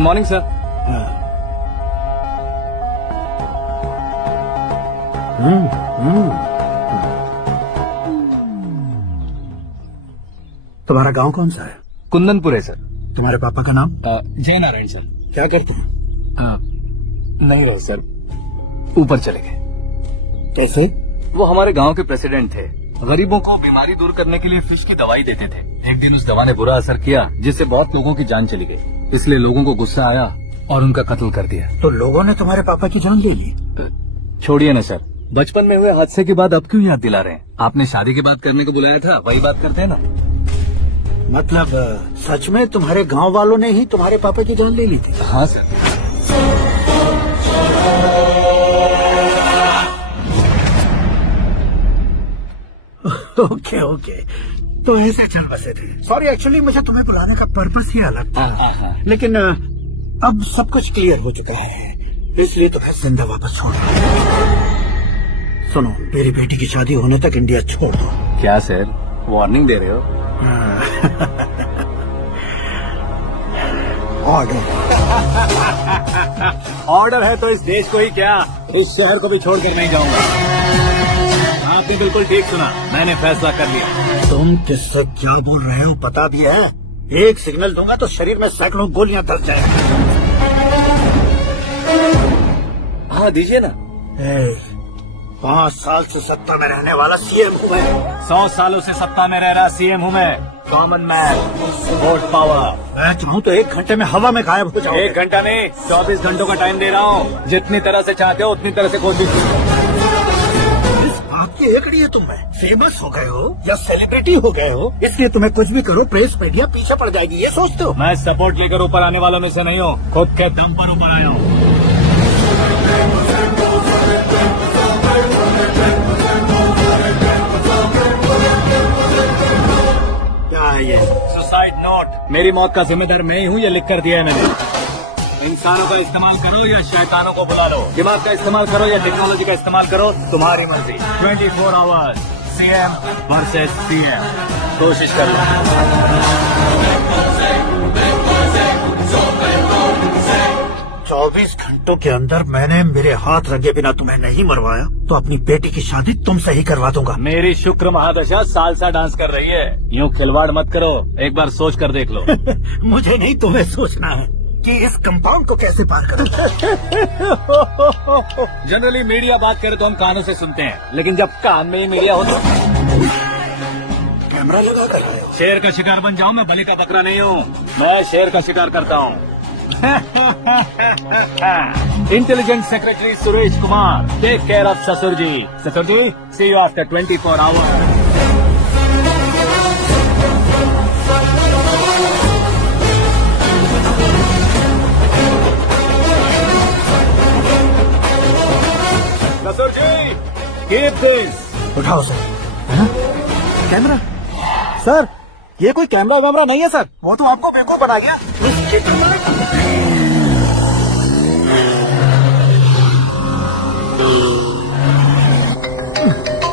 Good morning sir. तुम्हारा गांव कौन सा है? कुंदनपुर है सर। तुम्हारे पापा का नाम? जय नारायण सर। क्या करते हैं? नहीं रहे सर, ऊपर चले गए। कैसे? वो हमारे गांव के प्रेसिडेंट थे। गरीबों को बीमारी दूर करने के लिए फिश की दवाई देते थे। एक दिन उस दवा ने बुरा असर किया, जिससे बहुत लोगों की जान चली गई। इसलिए लोगों को गुस्सा आया और उनका कत्ल कर दिया। तो लोगों ने तुम्हारे पापा की जान ले ली? छोड़िए ना सर, बचपन में हुए हादसे के बाद अब क्यों याद दिला रहे हैं? आपने शादी की बात करने को बुलाया था, वही बात करते हैं ना। मतलब सच में तुम्हारे गांव वालों ने ही तुम्हारे पापा की जान ले ली थी? हाँ सर। ओके ओके, तो ऐसे चल बसे थे। सॉरी, एक्चुअली मुझे तुम्हें बुलाने का पर्पस ही अलग था। लेकिन अब सब कुछ क्लियर हो चुका है, इसलिए तुम्हें जिंदा वापस छोड़ रहा हूं। सुनो, मेरी बेटी की शादी होने तक इंडिया छोड़ दो। क्या सर, वार्निंग दे रहे हो? ऑर्डर। ऑर्डर है तो इस देश को ही क्या, इस शहर को भी छोड़कर नहीं जाऊंगा। आपने बिल्कुल ठीक सुना, मैंने फैसला कर लिया। तुम किससे क्या बोल रहे हो पता भी है? एक सिग्नल दूंगा तो शरीर में सैकड़ों गोलियां धस जाएंगी। हाँ दीजिए ना। 5 साल से सत्ता में रहने वाला सीएम हूँ मैं। 100 सालों से सत्ता में रह रहा सीएम हूँ मैं। Common man, vote power. मैं चाहूँ तो 1 घंटे में हवा में गायब हो जाऊँ। 1 घंटा नहीं, 24 घंटों का टाइम दे रहा हूँ। जितनी तरह से चाहते हो उतनी तरह से कोशिश कीजिए। आपकी एकड़ी है तुम में। फेमस हो गए हो या सेलिब्रिटी हो गए हो, इसलिए तुम्हें कुछ भी करो प्रेस मीडिया पीछे पड़ जाएगी, ये सोचते हो? मैं सपोर्ट लेकर ऊपर आने वालों में से नहीं हूँ, खुद के दम पर ऊपर आया हूँ। क्या है ये? Suicide note. मेरी मौत का जिम्मेदार मैं ही हूँ, ये लिख कर दिया है मैंने। इंसानों का इस्तेमाल करो या शैतानों को बुला लो, दिमाग का इस्तेमाल करो या टेक्नोलॉजी का इस्तेमाल करो, तुम्हारी मर्जी। 24 आवर्स सीएम वर्सेस सीएम, कोशिश कर लो। 24 घंटों के अंदर मैंने मेरे हाथ रंगे बिना तुम्हें नहीं मरवाया तो अपनी बेटी की शादी तुमसे ही करवा दूंगा। मेरी शुक्र महादशा सालसा डांस कर रही है, यूँ खिलवाड़ मत करो, एक बार सोच कर देख लो। मुझे नहीं, तुम्हें सोचना है कि इस कंपाउंड को कैसे पार करूं। जनरली मीडिया बात करे तो हम कानों से सुनते हैं, लेकिन जब कान में ही मीडिया हो तो कैमरा लगा कर आए हो। शेर का शिकार बन जाऊं, मैं बलि का बकरा नहीं हूँ, मैं शेर का शिकार करता हूँ। Intelligent secretary Suresh Kumar, take care of ससुर जी। ससुर जी, सी यू आफ्टर 24 आवर्स। ससुर जी, कीप दिस। उठाओ सर। कैमरा? सर, ये कोई कैमरा वैमरा नहीं है सर, वो तो आपको बेवकूफ बना गया।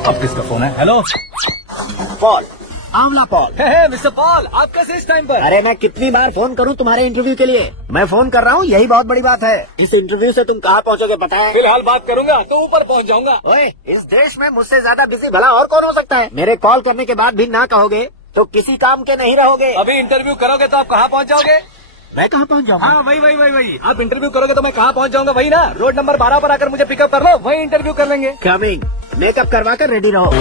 अब किसका फोन है? हेलो पॉल, आंवला पॉल। मिस्टर पॉल, आप कैसे इस टाइम पर? अरे मैं कितनी बार फोन करूं तुम्हारे इंटरव्यू के लिए? मैं फोन कर रहा हूं, यही बहुत बड़ी बात है। इस इंटरव्यू से तुम कहाँ पहुँचोगे पता है? फिलहाल बात करूंगा तो ऊपर पहुंच जाऊंगा। ओए, इस देश में मुझसे ज्यादा बिजी भला और कौन हो सकता है? मेरे कॉल करने के बाद भी ना कहोगे तो किसी काम के नहीं रहोगे। अभी इंटरव्यू करोगे तो आप कहाँ पहुँच जाओगे? मैं कहाँ पहुँच जाऊँगा? हाँ वही। आप इंटरव्यू करोगे तो मैं कहाँ पहुँच जाऊंगा? वही ना, रोड नंबर 12 पर आकर मुझे पिकअप कर लो, वही इंटरव्यू कर लेंगे। कमिंग। मेकअप करवा कर रेडी रहो।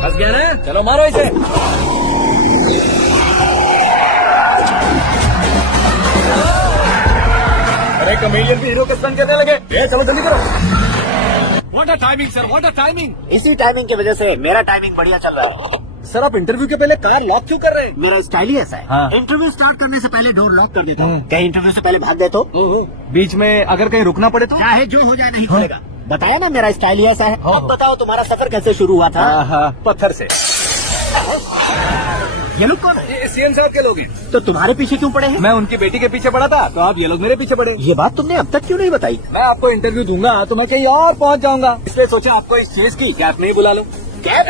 फंस गया ना, चलो मारो इसे। अरे कमेडियन के हीरो के संग करने लगे। चलो जल्दी करो। What a timing sir, what a timing. इसी टाइमिंग की वजह से मेरा टाइमिंग बढ़िया चल रहा है। सर आप इंटरव्यू के पहले कार लॉक क्यों कर रहे हैं? मेरा स्टाइल ही ऐसा है। हाँ। इंटरव्यू स्टार्ट करने से पहले डोर लॉक कर देता हूँ। कहीं इंटरव्यू से पहले भाग दे तो? बीच में अगर कहीं रुकना पड़े तो? चाहे जो हो जाए नहीं खुलेगा। बताया ना मेरा स्टाइल ही ऐसा है। अब बताओ तुम्हारा सफर कैसे शुरू हुआ था? पत्थर से। ये लोग कौन है? ये सीएम साहब के लोग हैं। तो तुम्हारे पीछे क्यों पड़े हैं? मैं उनकी बेटी के पीछे पड़ा था, तो आप ये लोग मेरे पीछे पड़े। ये बात तुमने अब तक क्यों नहीं बताई? मैं आपको इंटरव्यू दूंगा तो मैं कहीं और पहुंच जाऊंगा, इसलिए सोचा आपको इस चीज की कैप नहीं बुला लो। क्या?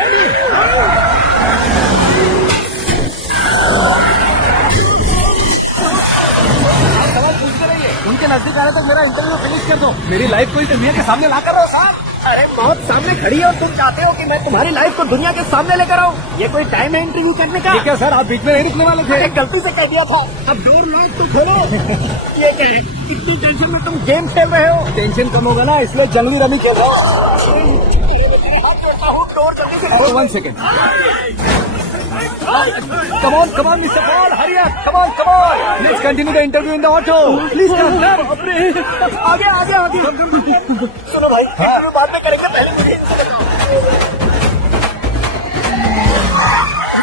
सवाल पूछते रहिए, उनके नजदीक आने तक मेरा इंटरव्यू फिनिश कर दो। मेरी लाइफ को इस दुनिया के सामने ला कर रहो साहब। अरे मौत सामने खड़ी है और तुम चाहते हो कि मैं तुम्हारी लाइफ को दुनिया के सामने लेकर आऊं? ये कोई टाइम है इंटरव्यू करने का? ठीक है सर, आप बीच में नहीं रुकने वाले थे। अरे गलती से कह दिया था। अब डोर लॉक तो खोलो। ये क्या है? इतनी टेंशन में तुम गेम खेल रहे हो? टेंशन कम होगा ना, इसलिए जंगली रमी खेल रहा हूँ। डोर जल्दी से 1 second. Come on, Mr. Paul, hurry up! Come on! Let's continue the interview in the auto. Please come. आगे। सुनो भाई, इंटरव्यू बाद में करेंगे, पहले मुझे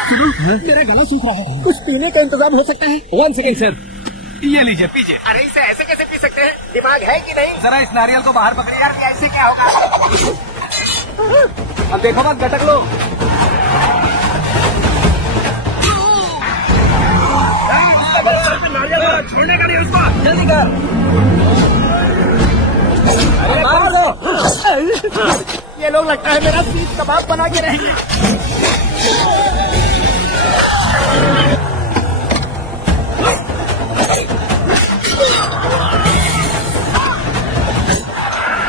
सुनो, मेरा गला सूख रहा है, कुछ पीने का इंतजाम हो सकता है? 1 सेकेंड सर, ये लीजिए पीजिए। अरे इसे ऐसे कैसे पी सकते हैं? दिमाग है कि नहीं? जरा इस नारियल को बाहर पकड़िए। यार ऐसे क्या होगा? अब देखो मत, गटक लो। छोड़ने का नहीं उसको, जल्दी कर। अरे मार दो। ये लोग लगता है मेरा सीख कबाब बना के रहेंगे।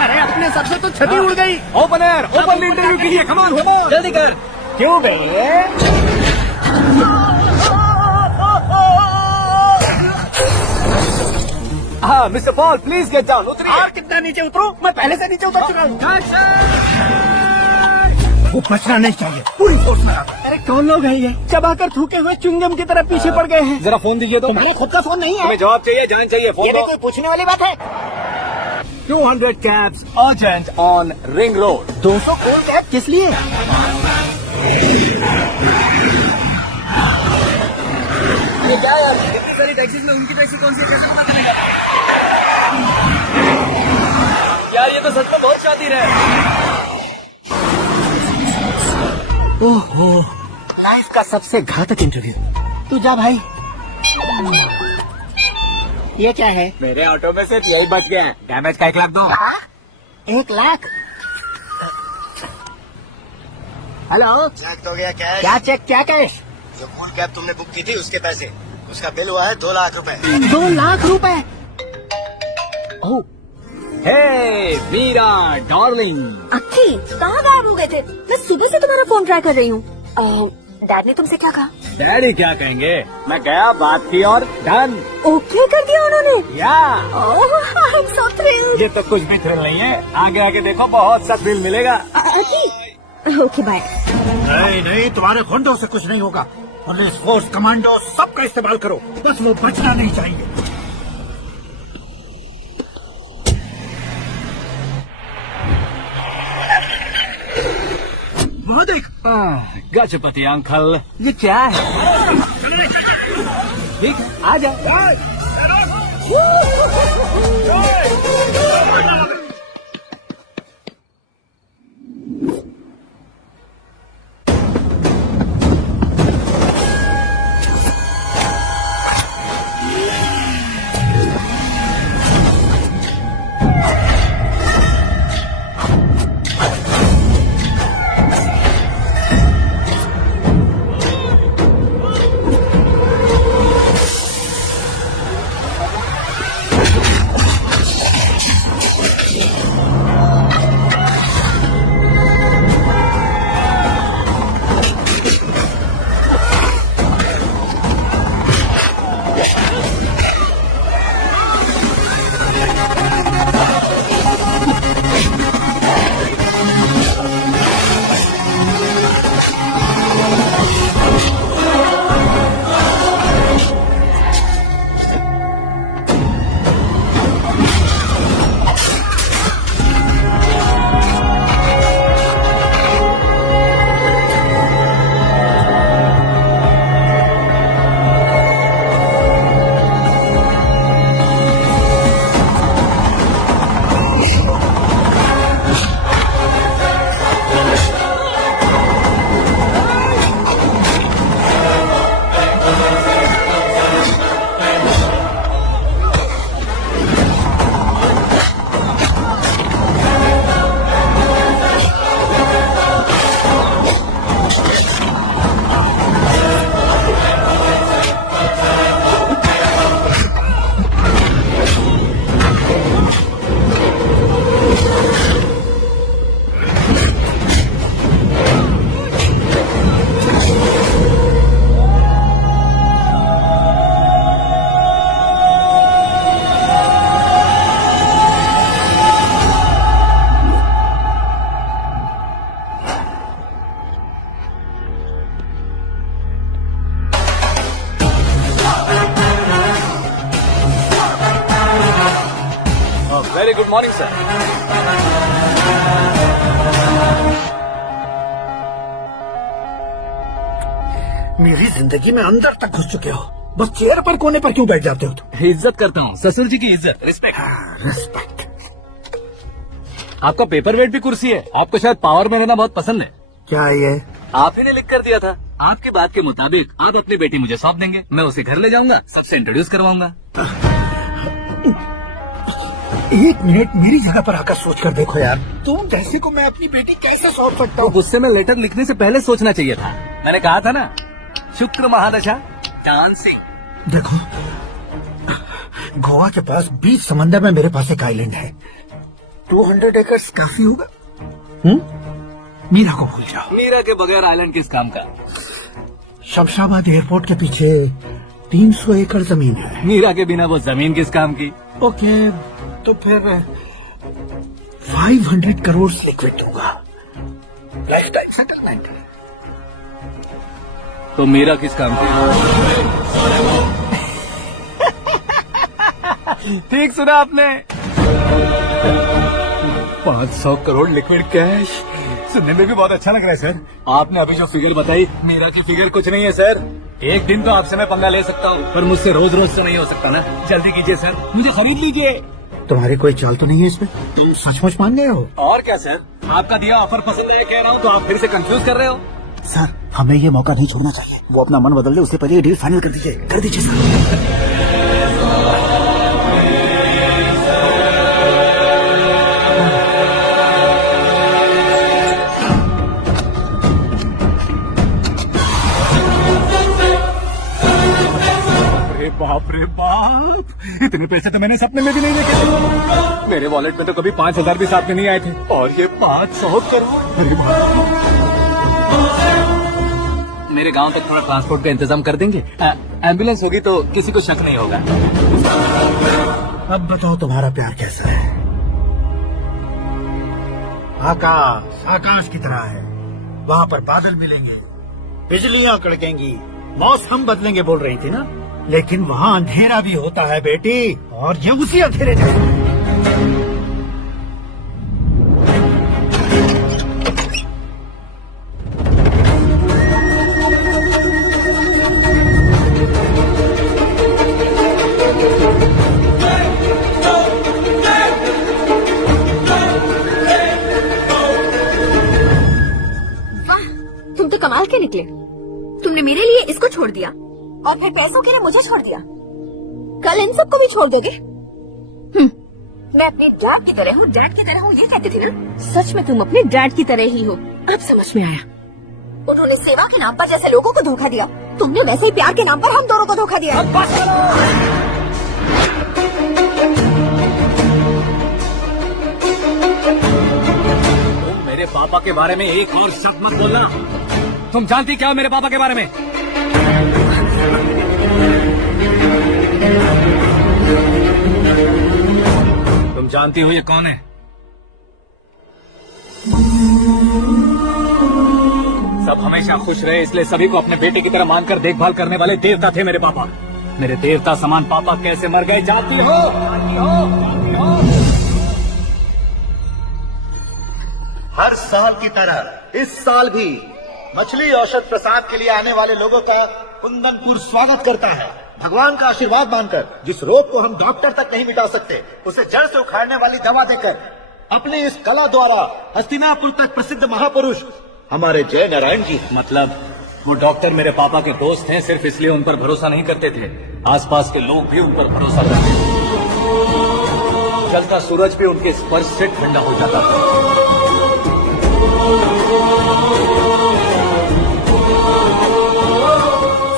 अरे अपने सर से तो छठी उड़ गई। ओपन इंटरव्यू कीजिए। कम ऑन, जल्दी कर। क्यों बे? हाँ mister Paul, please get down. उतरिए। और कितना नीचे उतरूं? मैं पहले से नीचे उतर चुका हूँ। वो बचना नहीं चाहिए, पूरी फोर्स लगा। अरे कौन लोग हैं ये? चबाकर थूके हुए च्युइंगम की तरह पीछे पड़ गए हैं। जरा फोन दीजिए तो। तुम्हारा खुद का फोन नहीं है? तुम्हें जवाब चाहिए, जान चाहिए, फोन ये भी दो। कोई पूछने वाली बात है? 200 cabs urgent on Ring Road. 200 call cab किस लिए? ये क्या यार, इतनी सारी टैक्सीज में उनकी टैक्सी कौन सी है, कैसे पता चलेगा? यार ये तो सच में बहुत शातिर है। ओहो, लाइफ का सबसे घातक इंटरव्यू। तू जा भाई। ये क्या है? मेरे ऑटो में सिर्फ यही बच गया है। डैमेज का 1 लाख दो। 1 लाख? हेलो, चेक हो गया कैश। क्या चेक, क्या कैश? जो कूल कैब तुमने बुक की थी उसके पैसे, उसका बिल हुआ है 2 लाख रुपए। 2 लाख रुपए? ओह, हे मीरा डार्लिंग। अच्छी, कहाँ गायब हो गए थे? मैं सुबह से तुम्हारा फोन ट्राई कर रही हूँ। डैड ने तुमसे क्या कहा? डैडी क्या कहेंगे, मैं गया, बात की और डन। ओके कर दिया उन्होंने? या आई एम सो थ्रिल्ड। ये तो कुछ भी थ्रिल नहीं है, आगे आगे देखो बहुत सा थ्रिल मिलेगा। अच्छी, ओके बाय। नहीं, तुम्हारे गुंडों से कुछ नहीं होगा। पुलिस फोर्स, कमांडो, सबका इस्तेमाल करो, बस वो बचना नहीं चाहिए। वहाँ देख। गजपति अंकल, ये क्या है? ठीक, आ जा। Very good morning sir. मेरी जिंदगी में अंदर तक घुस चुके हो, बस चेयर पर कोने पर क्यों बैठ जाते हो तुम? इज्जत करता हूँ, ससुर जी की इज्जत, रिस्पेक्ट। रिस्पेक्ट। आपका पेपर वेट भी कुर्सी है। आपको शायद पावर में रहना बहुत पसंद है। क्या ये? आप ही ने लिख कर दिया था। आपकी बात के मुताबिक आप अपनी बेटी मुझे सौंप देंगे, मैं उसे घर ले जाऊंगा, सबसे इंट्रोड्यूस करवाऊंगा। एक मिनट मेरी जगह पर आकर सोच कर देखो यार, तुम जैसे को मैं अपनी बेटी कैसे सौंप सकता तो हूँ? गुस्से में लेटर लिखने से पहले सोचना चाहिए था। मैंने कहा था ना, शुक्र महादशा डांसिंग। देखो, गोवा के पास बीच समंदर में मेरे पास एक आइलैंड है, 200 एकर्स काफी होगा। मीरा को भूल जाओ। मीरा के बगैर आइलैंड किस काम का? शमशाबाद एयरपोर्ट के पीछे 300 एकड़ जमीन है। मीरा के बिना वो जमीन किस काम की? ओके, तो फिर 500 करोड़ लिक्विड दूंगा, लाइफ टाइम सेटलमेंट। तो मीरा किस काम की? ठीक सुना आपने। 500 करोड़ लिक्विड कैश, सुनने में भी बहुत अच्छा लग रहा है सर। आपने अभी जो फिगर बताई, मीरा की फिगर कुछ नहीं है सर। एक दिन तो आपसे मैं पंगा ले सकता हूँ, पर मुझसे रोज रोज तो नहीं हो सकता ना। जल्दी कीजिए सर, मुझे खरीद लीजिए। तुम्हारी कोई चाल तो नहीं है इसमें? तुम सचमुच मान गए हो? और क्या सर, आपका दिया ऑफर पसंद है कह रहा हूँ, तो आप फिर से कंफ्यूज कर रहे हो। सर, हमें ये मौका नहीं छोड़ना चाहिए। वो अपना मन बदल ले, उससे पहले ये डील फाइनल कर दीजिए। कर दीजिए सर। बाप रे बाप, इतने पैसे तो मैंने सपने में भी नहीं देखे। मेरे वॉलेट में तो कभी 5,000 भी साथ में नहीं आए थे, और ये 500 करोड़। अरे बाप। मेरे गांव तक थोड़ा ट्रांसपोर्ट का इंतजाम कर देंगे? एम्बुलेंस होगी तो किसी को शक नहीं होगा। अब बताओ तुम्हारा प्यार कैसा है? आकाश आकाश की तरह है, वहाँ पर बादल मिलेंगे, बिजलियाँ कड़केंगी, मौसम बदलेंगे बोल रही थी ना, लेकिन वहाँ अंधेरा भी होता है बेटी, और ये उसी अंधेरे जैसा। वाह, तुम तो कमाल के निकले। तुमने मेरे लिए इसको छोड़ दिया और फिर पैसों के लिए मुझे छोड़ दिया। कल इन सबको भी छोड़ दोगे? मैं अपनी डैड की तरह हूँ, डैड की तरह हूँ, ये कहते थे ना। सच में तुम अपने डैड की तरह ही हो। अब समझ में आया। उन्होंने सेवा के नाम पर जैसे लोगों को धोखा दिया, तुमने वैसे ही प्यार के नाम पर हम दोनों को धोखा दिया। तुम मेरे पापा के बारे में एक और शब्द मत बोलना। तुम जानती क्या हो मेरे पापा के बारे में? तुम जानती हो ये कौन है? सब हमेशा खुश रहे, इसलिए सभी को अपने बेटे की तरह मानकर देखभाल करने वाले देवता थे मेरे पापा। मेरे देवता समान पापा कैसे मर गए जानती हो? हर साल की तरह इस साल भी मछली औषध प्रसाद के लिए आने वाले लोगों का कुंदनपुर स्वागत करता है। भगवान का आशीर्वाद मानकर, जिस रोग को हम डॉक्टर तक नहीं मिटा सकते, उसे जड़ से उखाड़ने वाली दवा देकर, अपनी इस कला द्वारा हस्तिनापुर तक प्रसिद्ध महापुरुष हमारे जय नारायण जी। मतलब वो डॉक्टर मेरे पापा के दोस्त हैं, सिर्फ इसलिए उन पर भरोसा नहीं करते थे, आसपास के लोग भी उन पर भरोसा करते थे। जलता सूरज भी उनके स्पर्श से ठंडा हो जाता था।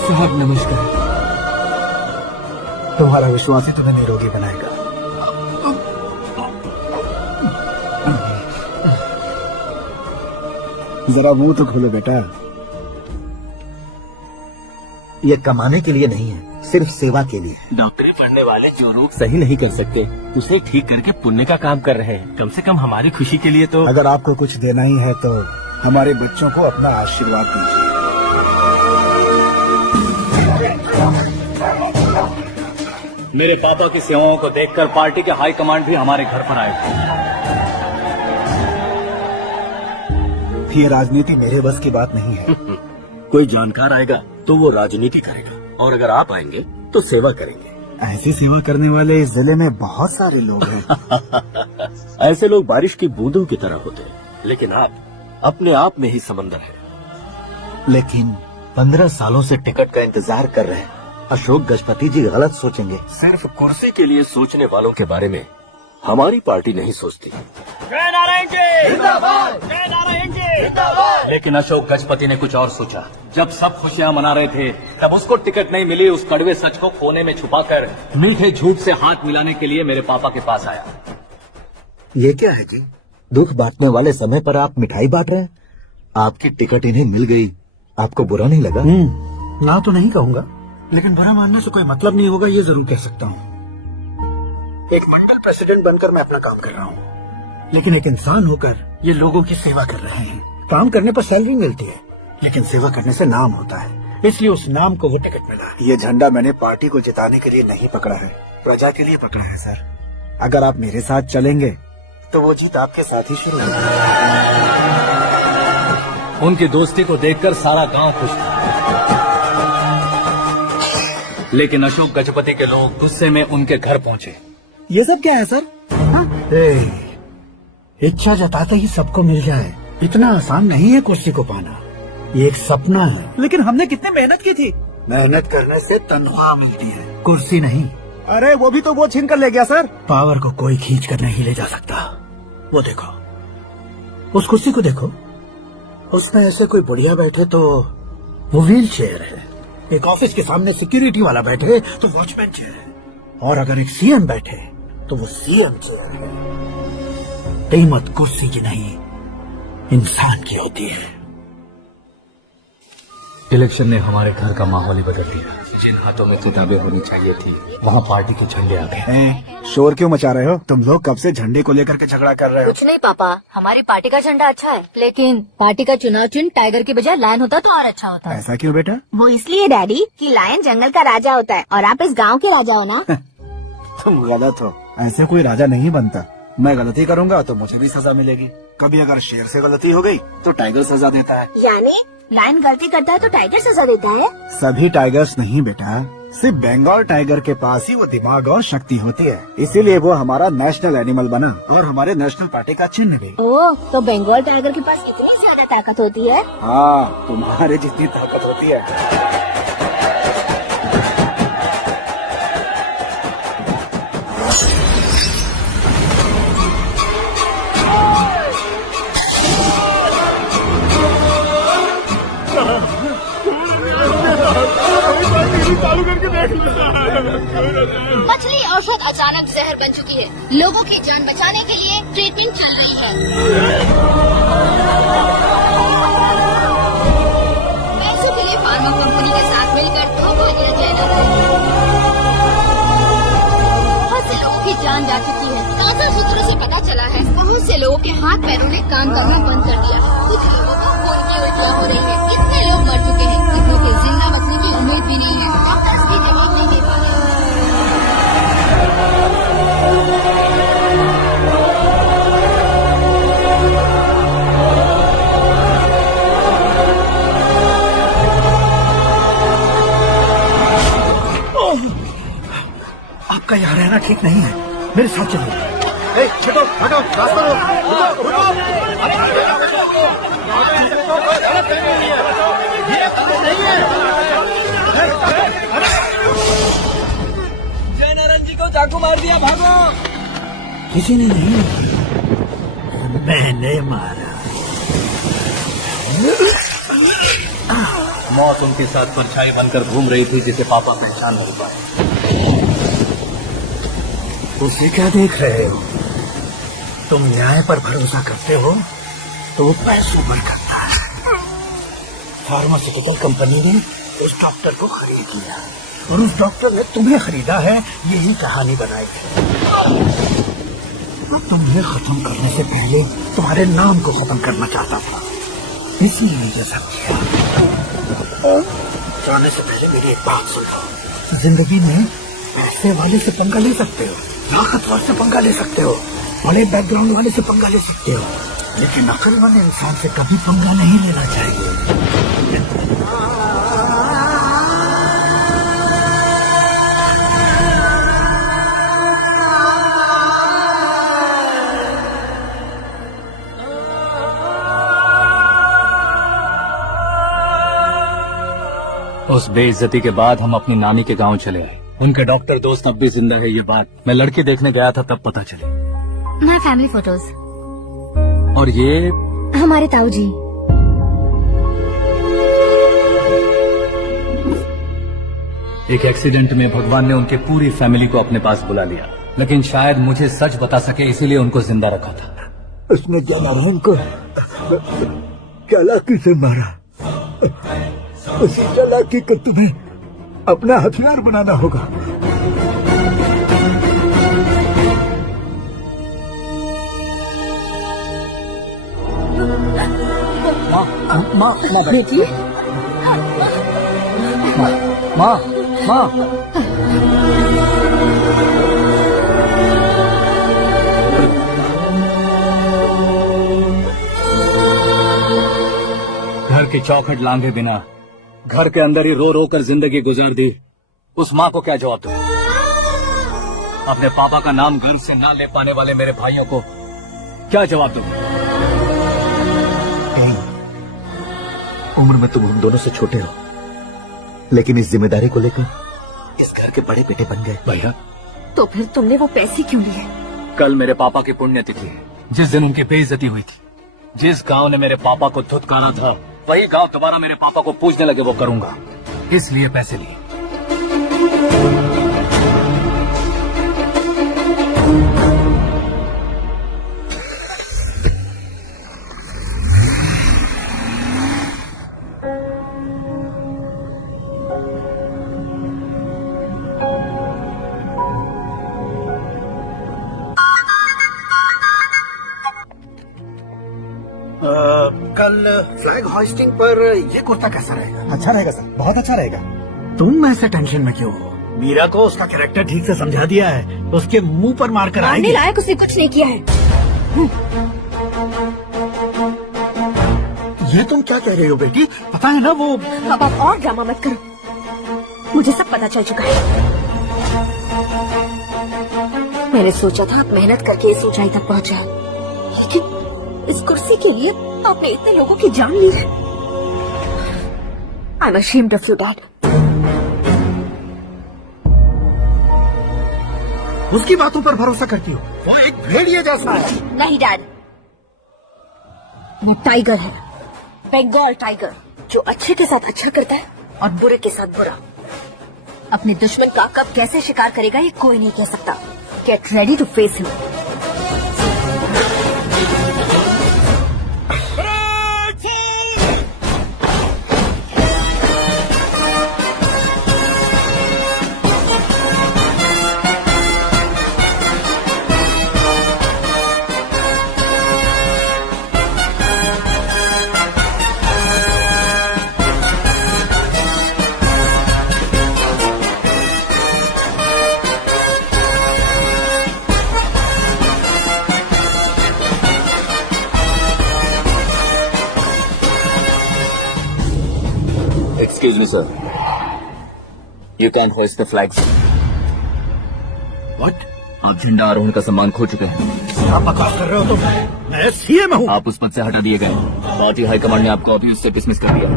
साहब नमस्कार। तुम्हारा विश्वास ही तुम्हें निरोगी बनाएगा। जरा मुंह तो खोलो बेटा। ये कमाने के लिए नहीं है, सिर्फ सेवा के लिए है। डॉक्टरी पढ़ने वाले जो रोग सही नहीं कर सकते, उसे ठीक करके पुण्य का काम कर रहे हैं। कम से कम हमारी खुशी के लिए तो। अगर आपको कुछ देना ही है तो हमारे बच्चों को अपना आशीर्वाद दीजिए। मेरे पापा की सेवाओं को देखकर पार्टी के हाई कमांड भी हमारे घर पर आए थे। ये राजनीति मेरे बस की बात नहीं है। कोई जानकार आएगा तो वो राजनीति करेगा, और अगर आप आएंगे तो सेवा करेंगे। ऐसी सेवा करने वाले इस जिले में बहुत सारे लोग हैं। ऐसे लोग बारिश की बूंदों की तरह होते हैं, लेकिन आप अपने आप में ही समंदर है। लेकिन 15 सालों से टिकट का इंतजार कर रहे हैं। अशोक गजपति जी गलत सोचेंगे। सिर्फ कुर्सी के लिए सोचने वालों के बारे में हमारी पार्टी नहीं सोचती। लेकिन अशोक गजपति ने कुछ और सोचा। जब सब खुशियां मना रहे थे, तब उसको टिकट नहीं मिली। उस कड़वे सच को कोने में छुपाकर मीठे झूठ से हाथ मिलाने के लिए मेरे पापा के पास आया। ये क्या है जी? दुख बांटने वाले समय पर आप मिठाई बांट रहे हैं। आपकी टिकट इन्हें मिल गई, आपको बुरा नहीं लगा? ना तो नहीं कहूंगा, लेकिन बुरा मानने से कोई मतलब नहीं होगा, ये जरूर कह सकता हूँ। एक मंडल प्रेसिडेंट बनकर मैं अपना काम कर रहा हूँ, लेकिन एक इंसान होकर ये लोगों की सेवा कर रहे हैं। काम करने पर सैलरी मिलती है, लेकिन सेवा करने से नाम होता है, इसलिए उस नाम को वो टिकट मिला। ये झंडा मैंने पार्टी को जिताने के लिए नहीं पकड़ा है, प्रजा के लिए पकड़ा है सर। अगर आप मेरे साथ चलेंगे तो वो जीत आपके साथ ही शुरू होगी। उनकी दोस्ती को देखकर सारा गांव खुश था, लेकिन अशोक गजपति के लोग गुस्से में उनके घर पहुंचे। ये सब क्या है सर? इच्छा जताते ही सबको मिल जाए, इतना आसान नहीं है कुर्सी को पाना। ये एक सपना है। लेकिन हमने कितनी मेहनत की थी। मेहनत करने से तनख्वाह मिलती है, कुर्सी नहीं। अरे वो भी तो वो छीन कर ले गया सर। पावर को कोई खींच कर नहीं ले जा सकता। वो देखो, उस कुर्सी को देखो, उसमें ऐसे कोई बुढ़िया बैठे तो वो व्हील चेयर है। एक ऑफिस के सामने सिक्योरिटी वाला बैठे तो वॉचमैन चेयर है, और अगर एक सीएम बैठे तो वो सीएम चेयर है। कीमत कुर्सी की नहीं, इंसान की होती है। इलेक्शन ने हमारे घर का माहौल ही बदल दिया। जिन हाथों में किताबें होनी चाहिए थी, वहाँ पार्टी के झंडे आ गए। शोर क्यों मचा रहे हो? तुम लोग कब से झंडे को लेकर के झगड़ा कर रहे हो? कुछ नहीं पापा, हमारी पार्टी का झंडा अच्छा है, लेकिन पार्टी का चुनाव चिन्ह टाइगर की बजाय लायन होता तो और अच्छा होता। ऐसा क्यों बेटा? वो इसलिए डैडी कि लायन जंगल का राजा होता है और आप इस गांव के राजा हो ना। तुम गलत हो, ऐसे कोई राजा नहीं बनता। मैं गलती करूंगा तो मुझे भी सजा मिलेगी। कभी अगर शेर से गलती हो गई तो टाइगर सजा देता है। यानी लायन गलती करता है तो टाइगर सजा देता है? सभी टाइगर्स नहीं बेटा, सिर्फ बंगाल टाइगर के पास ही वो दिमाग और शक्ति होती है, इसीलिए वो हमारा नेशनल एनिमल बना और हमारे नेशनल पार्टी का चिन्ह भी। ओह, तो बंगाल टाइगर के पास इतनी ज्यादा ताकत होती है? हाँ, तुम्हारे जितनी ताकत होती है। मछली औषध अचानक जहर बन चुकी है। लोगों की जान बचाने के लिए ट्रीटमेंट चल रही है। पैसों के लिए फार्मा कंपनी के साथ मिलकर धोखा दिया जा रहा है। बहुत से लोगों की जान जा चुकी है। ताजा सूत्रों से पता चला है बहुत से लोगों के हाथ पैरों ने काम करना बंद कर दिया। कुछ लोगों को खून की उल्टियां हो रही है। कितने लोग मर चुके हैं, कितनों के जिंदा बचने की उम्मीद भी नहीं है। डॉक्टर्स भी जवाब नहीं दे पा रहे। आपका यहाँ रहना ठीक नहीं है, मेरे साथ चलिए। छोटो, हटो, रास्ता रोको, रुको। जयनारायण जी को चाकू मार दिया, भागो। किसी ने नहीं, मैंने मारा। मौत उनके साथ परछाई बनकर घूम रही थी, जिसे पापा पहचान नहीं पाए। उसे क्या देख रहे हो? तुम न्याय पर भरोसा करते हो तो वो पैसों पर करता है। फार्मास्यूटिकल कंपनी ने उस डॉक्टर को खरीद लिया और उस डॉक्टर ने तुम्हें खरीदा है, यही कहानी बनाई है। तुम्हें खत्म करने से पहले तुम्हारे नाम को खत्म करना चाहता था, इसीलिए ये सब किया। जाने से पहले मेरी एक बात सुनो। जिंदगी में पैसे वाले से पंगा ले सकते हो, ताकतवर से पंगा ले सकते हो, बड़े बैकग्राउंड वाले से पंगा ले सकते हो, लेकिन अकल वाले इंसान से कभी पंगा नहीं लेना चाहिए। उस बेइज्जती के बाद हम अपनी नानी के गांव चले आए। उनके डॉक्टर दोस्त अब भी जिंदा है, ये बात मैं लड़की देखने गया था तब पता चली। My family photos. और ये हमारे ताऊ जी। एक एक्सीडेंट में भगवान ने उनके पूरी फैमिली को अपने पास बुला लिया, लेकिन शायद मुझे सच बता सके इसीलिए उनको जिंदा रखा था। उसने जनारायण को चालाकी से मारा। उसी चालाकी को तुम्हें अपना हथियार बनाना होगा। माँ बेटी, माँ माँ घर की चौखट लांघे बिना घर के अंदर ही रो रो कर जिंदगी गुजार दी उस माँ को क्या जवाब दूं? अपने पापा का नाम गर्व से ना ले पाने वाले मेरे भाइयों को क्या जवाब दूं? उम्र में तुम हम दोनों से छोटे हो, लेकिन इस जिम्मेदारी को लेकर इस घर के बड़े बेटे बन गए। भैया, तो फिर तुमने वो पैसे क्यों लिए? कल मेरे पापा की पुण्यतिथि है, जिस दिन उनकी बेइज्जती हुई थी। जिस गांव ने मेरे पापा को धुतकारा था, वही गांव दोबारा मेरे पापा को पूछने लगे वो करूंगा, इसलिए पैसे लिए। कल फ्लैग होइस्टिंग पर ये कुर्ता कैसा रहेगा? अच्छा रहेगा सर, बहुत अच्छा रहेगा। तुम ऐसे टेंशन में क्यों हो? मीरा को उसका कैरेक्टर ठीक से समझा दिया है, उसके मुंह पर मारकर मारने आएगी। लायक उसने कुछ नहीं किया है। ये तुम क्या कह रहे हो बेटी? पता है ना वो अब आप और ड्रामा मत करो, मुझे सब पता चल चुका है। मैंने सोचा था आप मेहनत करके इस ऊंचाई तक पहुंचा, लेकिन इस कुर्सी के लिए आपने इतने लोगों की जान ली है। I am ashamed of you dad. उसकी बातों पर भरोसा करती हो? वो एक भेड़िए जैसा है। नहीं डैड, वो टाइगर है, बंगाल टाइगर, जो अच्छे के साथ अच्छा करता है और बुरे के साथ बुरा। अपने दुश्मन का कब कैसे शिकार करेगा ये कोई नहीं कह सकता। Get ready to face him. Excuse me, sir. You can't hoist the flags. What? आप झंडा आरोहण का सम्मान खो चुके हैं। क्या बकवास कर रहे हो तुम? मैं सीएम हूँ। आप उस पद से हटा दिए गए। पार्टी हाईकमांड ने आपको अभी उससे डिसमिस कर दिया।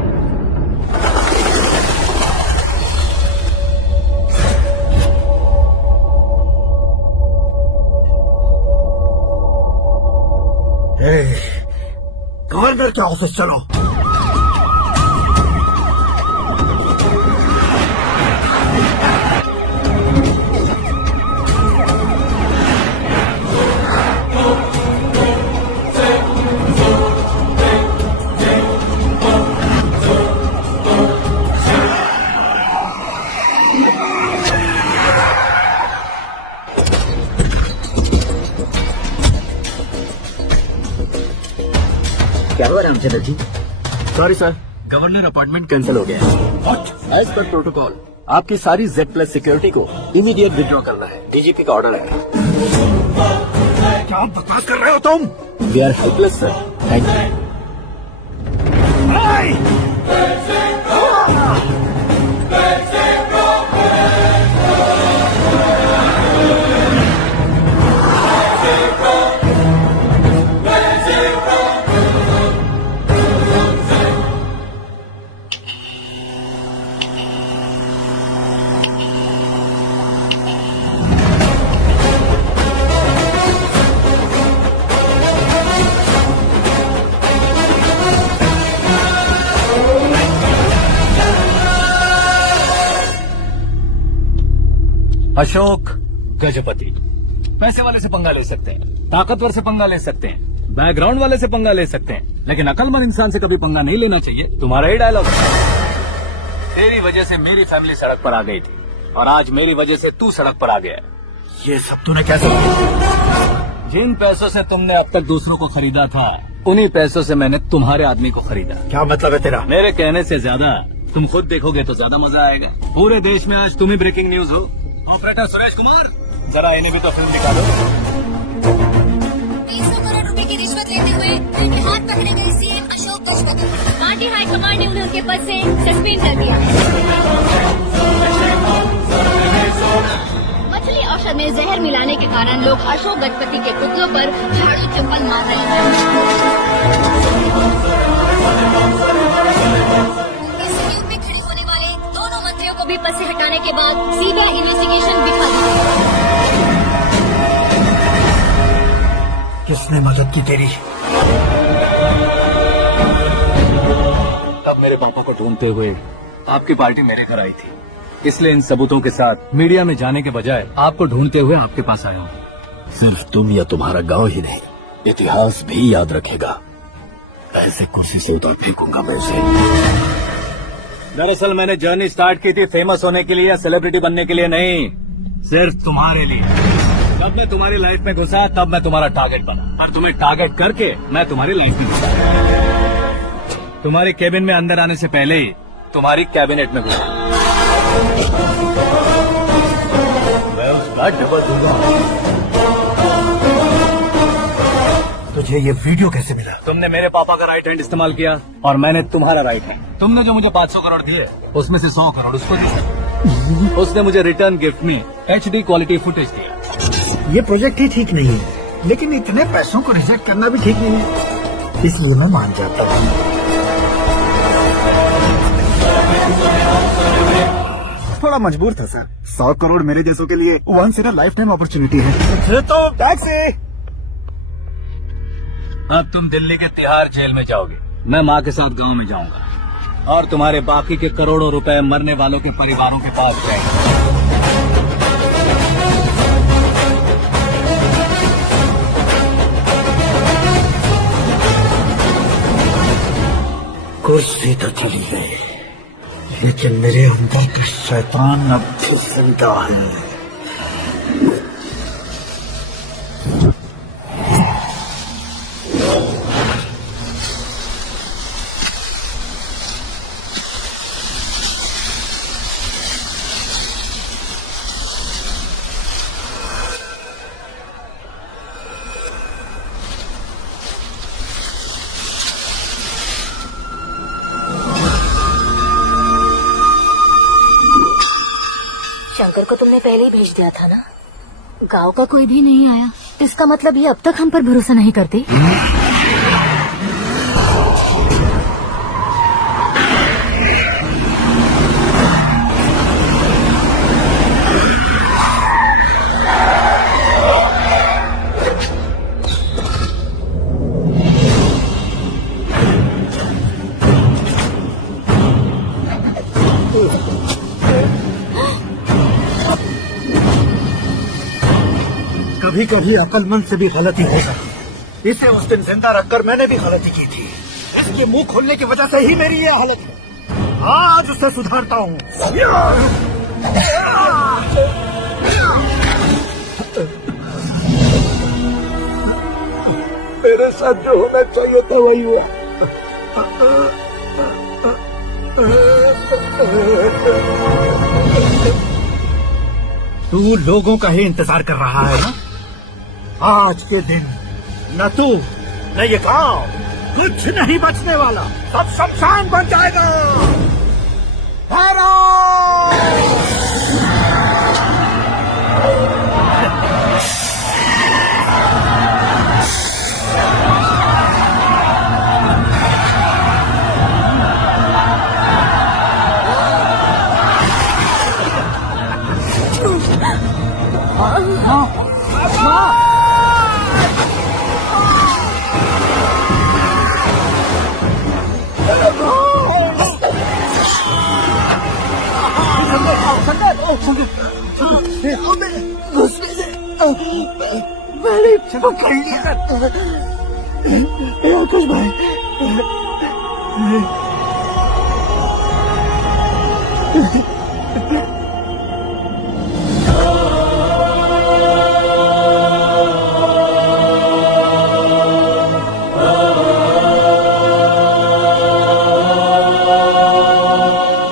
गवर्नर के ऑफिस चलो। क्या हुआ Ramchandra ji? Sorry sir, governor appointment cancel हो गया है। What? एज पर प्रोटोकॉल आपकी सारी Z+ सिक्योरिटी को इमीडिएट विड्रॉ करना है। डीजीपी का ऑर्डर है। क्या बकवास कर रहे हो तुम? We are helpless sir. Thank you. Ashok Gajapati पैसे वाले से पंगा ले सकते हैं, ताकतवर से पंगा ले सकते हैं, बैकग्राउंड वाले से पंगा ले सकते हैं, लेकिन अकलमंद इंसान से कभी पंगा नहीं लेना चाहिए। तुम्हारा ही डायलॉग। तेरी वजह से मेरी फैमिली सड़क पर आ गई थी और आज मेरी वजह से तू सड़क पर आ गया है। ये सब तूने कैसे किया? जिन पैसों से तुमने अब तक दूसरों को खरीदा था, उन्हीं पैसों से मैंने तुम्हारे आदमी को खरीदा। क्या मतलब है तेरा? मेरे कहने से ज्यादा तुम खुद देखोगे तो ज्यादा मजा आएगा। पूरे देश में आज तुम ही ब्रेकिंग न्यूज हो। ऑपरेटर सुरेश कुमार, जरा इन्हें भी तो फिल्म दिखा दो। 300 करोड़ रुपए की रिश्वत लेते हुए उनके हाथ पकड़े गए CM Ashok Gajapati. Party high command ने उन्हें उनके पद से सस्पेंड कर दिया। मछली औषध में जहर मिलाने के कारण लोग अशोक गजपति के पुतलों पर झाड़ू चप्पल मार रहे हैं। इस सहयोग में खड़े होने वाले दोनों मंत्रियों को भी पद से हटाने के बाद सीधा इन्वेस्टिगेशन दिखा दिया। किसने मदद की तेरी? तब मेरे पापा को ढूंढते हुए आपकी पार्टी मेरे घर आई थी, इसलिए इन सबूतों के साथ मीडिया में जाने के बजाय आपको ढूंढते हुए आपके पास आया हूँ। सिर्फ तुम या तुम्हारा गांव ही नहीं, इतिहास भी याद रखेगा। ऐसे कुर्सी से उतर फेंकूंगा मैं इसे। दरअसल मैंने जर्नी स्टार्ट की थी फेमस होने के लिए या सेलिब्रिटी बनने के लिए नहीं, सिर्फ तुम्हारे लिए। जब मैं तुम्हारी लाइफ में घुसा तब मैं तुम्हारा टारगेट बना और तुम्हें टारगेट करके मैं तुम्हारी लाइफ में घुसा। तुम्हारी केबिन में अंदर आने से पहले ही तुम्हारी कैबिनेट में घुसा। मैं उसका डबल दूंगा। तुझे ये वीडियो कैसे मिला? तुमने मेरे पापा का राइट हैंड इस्तेमाल किया और मैंने तुम्हारा राइट हैंड। तुमने जो मुझे 500 करोड़ दिए उसमें से 100 करोड़ उसको दिए। उसने मुझे रिटर्न गिफ्ट में HD क्वालिटी फुटेज दिया। ये प्रोजेक्ट ही ठीक नहीं है, लेकिन इतने पैसों को रिजेक्ट करना भी ठीक नहीं है, इसलिए मैं मान जाता हूँ। थोड़ा मजबूर था सर। 100 करोड़ मेरे जैसों के लिए once in a lifetime opportunity है। तो टैक्सी। अब तुम दिल्ली के तिहाड़ जेल में जाओगे, मैं माँ के साथ गांव में जाऊंगा और तुम्हारे बाकी के करोड़ों रुपए मरने वालों के परिवारों के पास जाएंगे। कुर्सी तो चली गई, लेकिन मेरे अंदर का शैतान अब भी जिंदा है। शंकर को तुमने पहले ही भेज दिया था ना? गांव का कोई भी नहीं आया, इसका मतलब ये अब तक हम पर भरोसा नहीं करते। कभी कभी अक्लमंद से भी गलती हो सकती। इसे उस दिन जिंदा रखकर मैंने भी गलती की थी। इसके मुंह खोलने की वजह से ही मेरी ये हालत है। आज उसे सुधारता हूँ। मेरे साथ जो होना चाहिए था वही हुआ। तू लोगों का ही इंतजार कर रहा है ना? आज के दिन न तू न ये गांव कुछ नहीं बचने वाला, सब शमशान बन जाएगा। मैंने पकड़ लिया। आकाश भाई,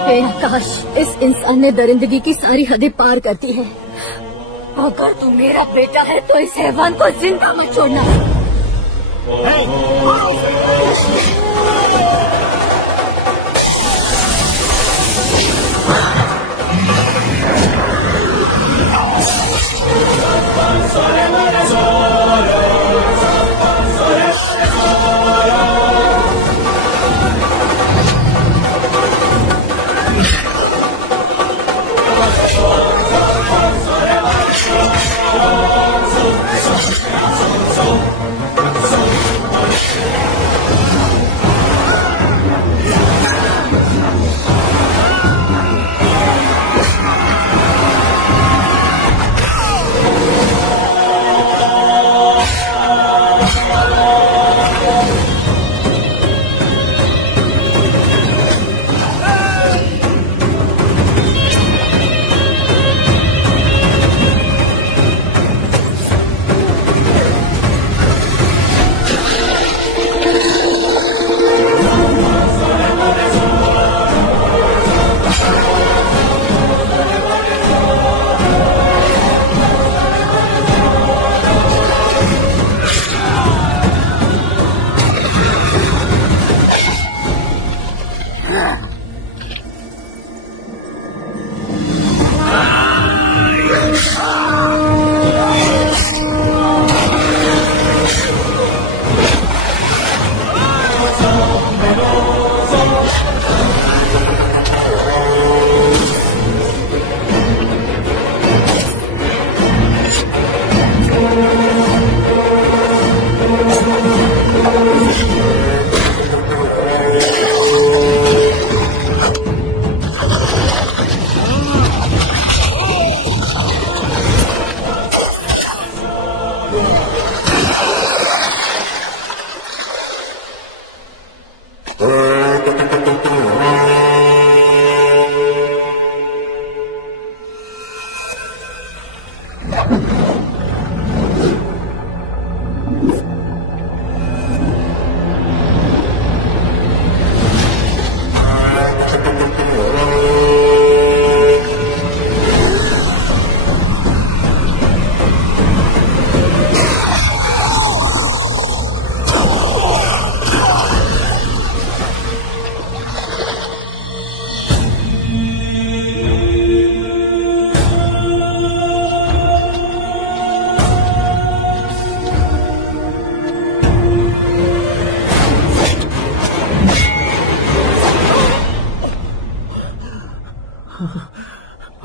हे आकाश, इस इंसान ने दरिंदगी की सारी हदें पार कर दी है। अगर तू मेरा बेटा है तो इस हैवान को जिंदा मत छोड़ना।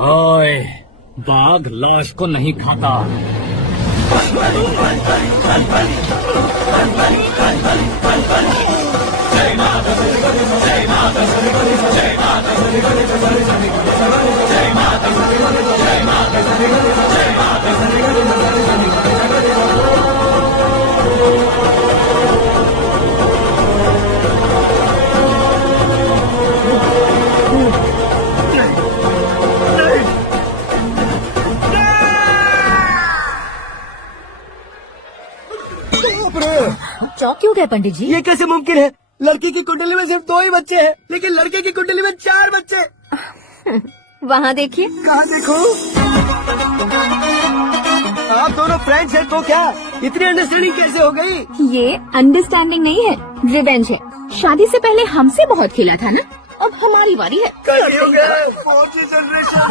ओए, बाघ लाश को नहीं खाता। चौक क्यों गए पंडित जी? ये कैसे मुमकिन है? लड़की की कुंडली में सिर्फ 2 ही बच्चे हैं, लेकिन लड़के की कुंडली में 4 बच्चे। वहाँ देखिए। कहाँ देखो? आप दोनों फ्रेंड्स हैं तो क्या इतनी अंडरस्टैंडिंग कैसे हो गई? ये अंडरस्टैंडिंग नहीं है, रिवेंज है। शादी से पहले हमसे बहुत खेला था ना, अब हमारी बारी है। हो गया 4th जनरेशन।